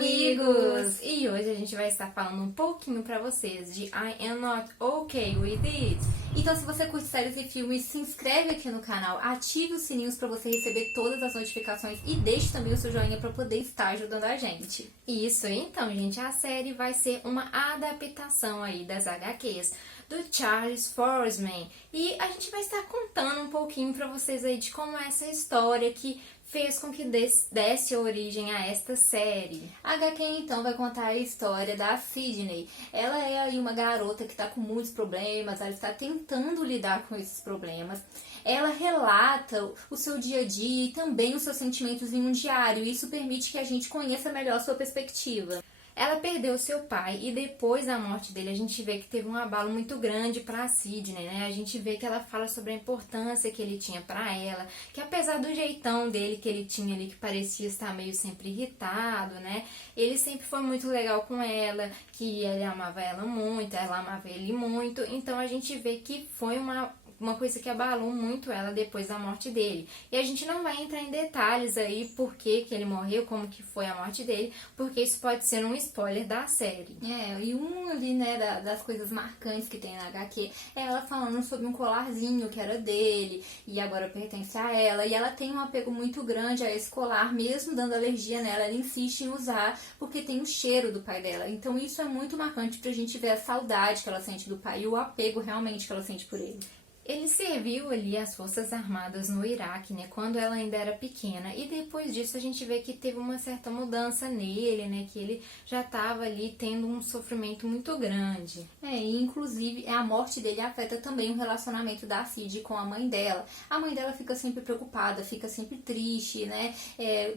amigos! E hoje a gente vai estar falando um pouquinho pra vocês de I Am Not Okay With It. Então, se você curte séries e filmes, se inscreve aqui no canal, ative os sininhos pra você receber todas as notificações e deixe também o seu joinha pra poder estar ajudando a gente. Isso, então, gente, a série vai ser uma adaptação aí das HQs do Charles Forsman. E a gente vai estar contando um pouquinho pra vocês aí de como é essa história que fez com que desse origem a esta série. A HQ, então, vai contar a história da Sydney. Ela é aí uma garota que está com muitos problemas, ela está tentando lidar com esses problemas. Ela relata o seu dia a dia e também os seus sentimentos em um diário. Isso permite que a gente conheça melhor a sua perspectiva. Ela perdeu seu pai e depois da morte dele a gente vê que teve um abalo muito grande para a Sydney, né? A gente vê que ela fala sobre a importância que ele tinha para ela, que apesar do jeitão dele que ele tinha ali, que parecia estar meio sempre irritado, né? Ele sempre foi muito legal com ela, que ele amava ela muito, ela amava ele muito. Então a gente vê que foi uma coisa que abalou muito ela depois da morte dele. E a gente não vai entrar em detalhes aí por que ele morreu, como que foi a morte dele, porque isso pode ser um spoiler da série. E um ali, né, das coisas marcantes que tem na HQ é ela falando sobre um colarzinho que era dele e agora pertence a ela. E ela tem um apego muito grande a esse colar, mesmo dando alergia nela, ela insiste em usar porque tem o cheiro do pai dela. Então isso é muito marcante pra gente ver a saudade que ela sente do pai e o apego realmente que ela sente por ele. Ele serviu ali as Forças Armadas no Iraque, né, quando ela ainda era pequena, e depois disso a gente vê que teve uma certa mudança nele, né, que ele já estava ali tendo um sofrimento muito grande. E inclusive a morte dele afeta também o relacionamento da Cid com a mãe dela. A mãe dela fica sempre preocupada, fica sempre triste, né,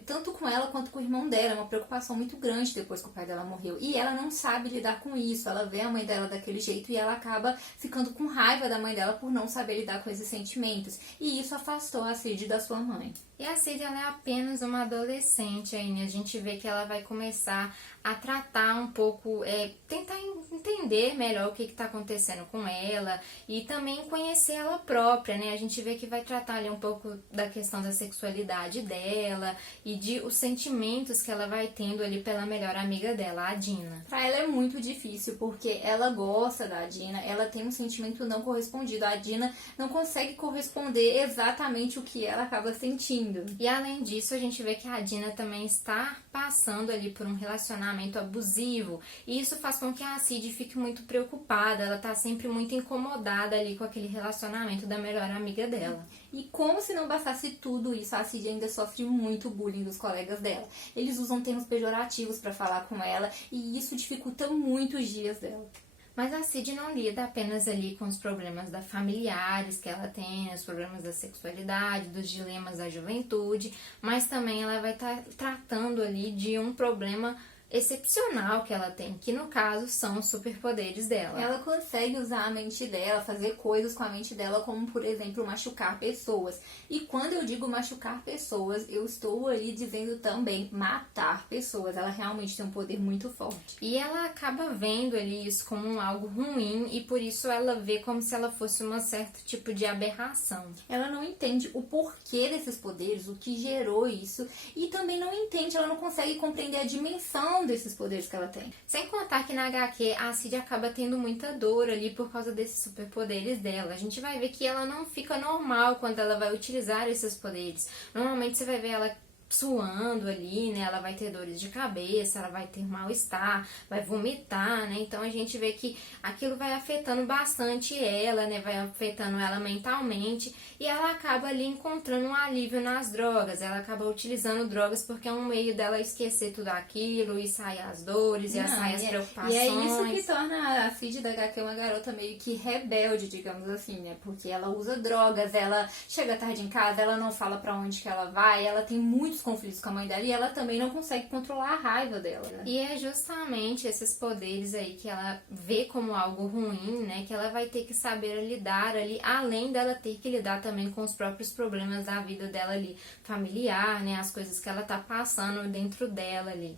tanto com ela quanto com o irmão dela, é uma preocupação muito grande depois que o pai dela morreu. E ela não sabe lidar com isso, ela vê a mãe dela daquele jeito e ela acaba ficando com raiva da mãe dela por não saber lidar com esses sentimentos. E isso afastou a Cid da sua mãe. E a Cid, ela é apenas uma adolescente aí, né? A gente vê que ela vai começar a tratar um pouco, tentar entender melhor o que está acontecendo com ela e também conhecer ela própria, né? A gente vê que vai tratar ali um pouco da questão da sexualidade dela e de os sentimentos que ela vai tendo ali pela melhor amiga dela, a Dina. Pra ela é muito difícil, porque ela gosta da Dina, ela tem um sentimento não correspondido. A Dina não consegue corresponder exatamente o que ela acaba sentindo. E além disso, a gente vê que a Dina também está passando ali por um relacionamento abusivo. E isso faz com que a Cid fique muito preocupada, ela tá sempre muito incomodada ali com aquele relacionamento da melhor amiga dela. E como se não bastasse tudo isso, a Cid ainda sofre muito bullying dos colegas dela. Eles usam termos pejorativos para falar com ela e isso dificulta muito os dias dela. Mas a Cid não lida apenas ali com os problemas familiares que ela tem, os problemas da sexualidade, dos dilemas da juventude, mas também ela vai estar tratando ali de um problema excepcional que ela tem, que no caso são os superpoderes dela. Ela consegue usar a mente dela, fazer coisas com a mente dela, como por exemplo machucar pessoas. E quando eu digo machucar pessoas, eu estou ali dizendo também matar pessoas. Ela realmente tem um poder muito forte. E ela acaba vendo ali isso como algo ruim e por isso ela vê como se ela fosse um certo tipo de aberração. Ela não entende o porquê desses poderes, o que gerou isso, e também não entende, ela não consegue compreender a dimensão desses poderes que ela tem. Sem contar que na HQ a Cid acaba tendo muita dor ali por causa desses superpoderes dela. A gente vai ver que ela não fica normal quando ela vai utilizar esses poderes. Normalmente você vai ver ela suando ali, né? Ela vai ter dores de cabeça, ela vai ter mal-estar, vai vomitar, né? Então a gente vê que aquilo vai afetando bastante ela, né? Vai afetando ela mentalmente e ela acaba ali encontrando um alívio nas drogas. Ela acaba utilizando drogas porque é um meio dela esquecer tudo aquilo e sair as dores e sair as preocupações. E é isso que torna a Cid da HQ uma garota meio que rebelde, digamos assim, né? Porque ela usa drogas, ela chega tarde em casa, ela não fala pra onde que ela vai, ela tem muitos conflitos com a mãe dela e ela também não consegue controlar a raiva dela, né? E é justamente esses poderes aí que ela vê como algo ruim, né? Que ela vai ter que saber lidar ali, além dela ter que lidar também com os próprios problemas da vida dela ali, familiar, né? As coisas que ela tá passando dentro dela ali.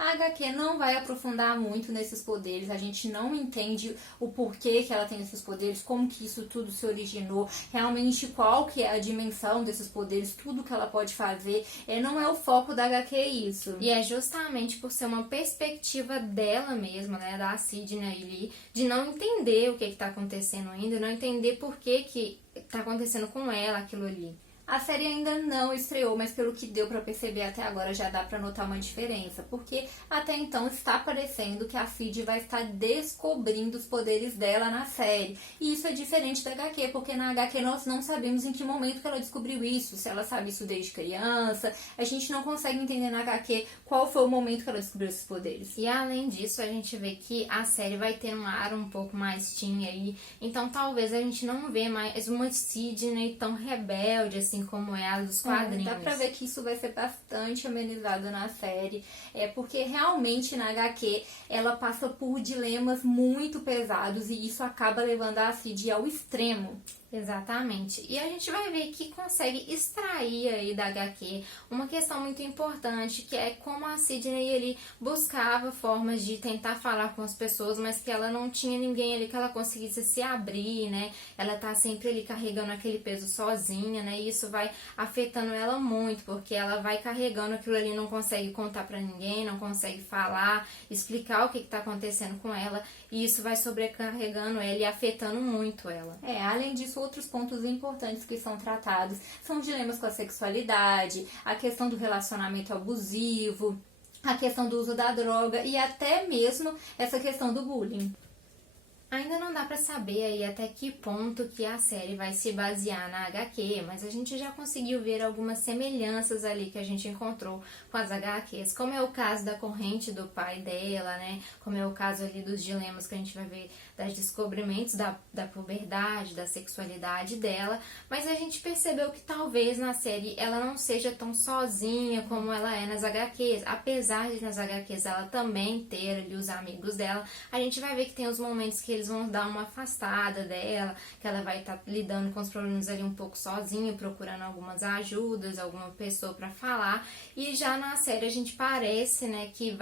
A HQ não vai aprofundar muito nesses poderes, a gente não entende o porquê que ela tem esses poderes, como que isso tudo se originou, realmente qual que é a dimensão desses poderes, tudo que ela pode fazer, não é o foco da HQ isso. E é justamente por ser uma perspectiva dela mesma, né, da Sidney ali, de não entender o que tá acontecendo ainda, não entender por que tá acontecendo com ela aquilo ali. A série ainda não estreou, mas pelo que deu pra perceber até agora já dá pra notar uma diferença, porque até então está parecendo que a Sid vai estar descobrindo os poderes dela na série. E isso é diferente da HQ, porque na HQ nós não sabemos em que momento que ela descobriu isso, se ela sabe isso desde criança, a gente não consegue entender na HQ qual foi o momento que ela descobriu esses poderes. E além disso, a gente vê que a série vai ter um ar um pouco mais teen aí, então talvez a gente não vê mais uma Sidney tão rebelde assim como é a dos quadrinhos. Dá pra ver que isso vai ser bastante amenizado na série, porque realmente na HQ ela passa por dilemas muito pesados e isso acaba levando a Sid ao extremo. Exatamente. E a gente vai ver que consegue extrair aí da HQ uma questão muito importante, que é como a Sidney ele buscava formas de tentar falar com as pessoas, mas que ela não tinha ninguém ali que ela conseguisse se abrir, né? Ela tá sempre ali carregando aquele peso sozinha, né? E isso vai afetando ela muito, porque ela vai carregando aquilo ali, não consegue contar pra ninguém, não consegue falar, explicar o que tá acontecendo com ela, e isso vai sobrecarregando ela e afetando muito ela. Além disso, outros pontos importantes que são tratados são os dilemas com a sexualidade, a questão do relacionamento abusivo, a questão do uso da droga e até mesmo essa questão do bullying. Ainda não dá pra saber aí até que ponto que a série vai se basear na HQ, mas a gente já conseguiu ver algumas semelhanças ali que a gente encontrou com as HQs, como é o caso da corrente do pai dela, né? Como é o caso ali dos dilemas que a gente vai ver, dos descobrimentos da puberdade, da sexualidade dela, mas a gente percebeu que talvez na série ela não seja tão sozinha como ela é nas HQs, apesar de nas HQs ela também ter ali os amigos dela, a gente vai ver que tem os momentos que eles vão dar uma afastada dela, que ela vai estar lidando com os problemas ali um pouco sozinha, procurando algumas ajudas, alguma pessoa para falar, e já na série a gente parece, né, que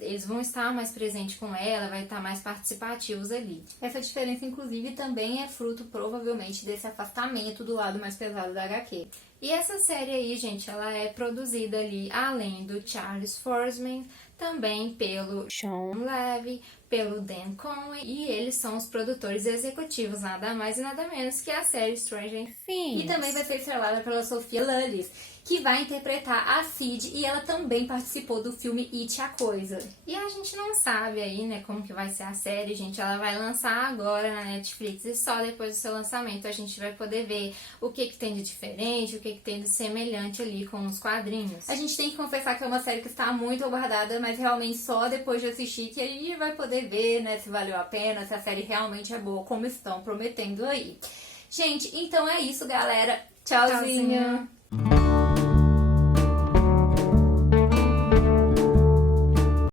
eles vão estar mais presentes com ela, vai estar mais participativos ali. Essa diferença, inclusive, também é fruto, provavelmente, desse afastamento do lado mais pesado da HQ. E essa série aí, gente, ela é produzida ali, além do Charles Forsman, também pelo Sean Levy, pelo Dan Conway, e eles são os produtores executivos, nada mais e nada menos que a série Stranger Things. E também vai ser estrelada pela Sophia Lillis, que vai interpretar a Sid, e ela também participou do filme It, a Coisa. E a gente não sabe aí, né, como que vai ser a série, gente. Ela vai lançar agora na Netflix e só depois do seu lançamento a gente vai poder ver o que tem de diferente, o que tem de semelhante ali com os quadrinhos. A gente tem que confessar que é uma série que está muito aguardada, mas realmente só depois de assistir que a gente vai poder ver, né, se valeu a pena, se a série realmente é boa, como estão prometendo aí. Gente, então é isso, galera. Tchauzinho.